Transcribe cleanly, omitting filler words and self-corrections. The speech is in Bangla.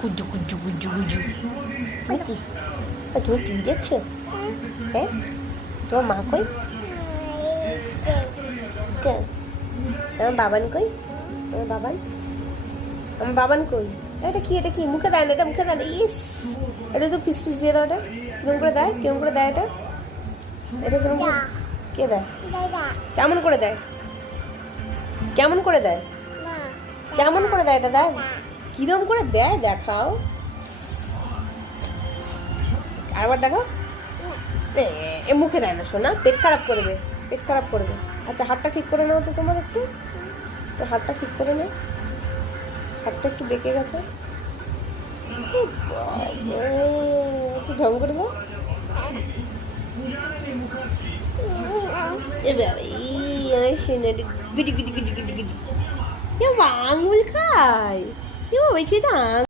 কুজু কুজু কুজু কুজু। তুমি টিভি দেখছো? হ্যাঁ, তোমার মা কই? আমার বাবান কই? আমার বাবান, আমার বাবান কই? এটা কি, এটা কি? মুখে দেয় না, এটা মুখে দেয় না। ইস, এটা তো পিস পিস দিয়ে দাও। এটা কিরম করে দেয়, কিরম করে দেয় এটা? এটা কিরম করে কে দেয়? কেমন করে দেয়? কেমন করে দেয়? কেমন করে দেয় এটা? দেয় কিরম করে দেয় দেখাও, আরেকবার দেখো। এ মুখে দেয় না সোনা, পেট খারাপ করবে, পেট খারাপ করবে। আচ্ছা হাতটা ঠিক করে নাও তো, তোমার একটু হাতটা ঠিক করে নাও, হাতটা একটু বেঁকে গেছে। একটু ঢং করে দাও। আঙুল খায়, বেছে দাও।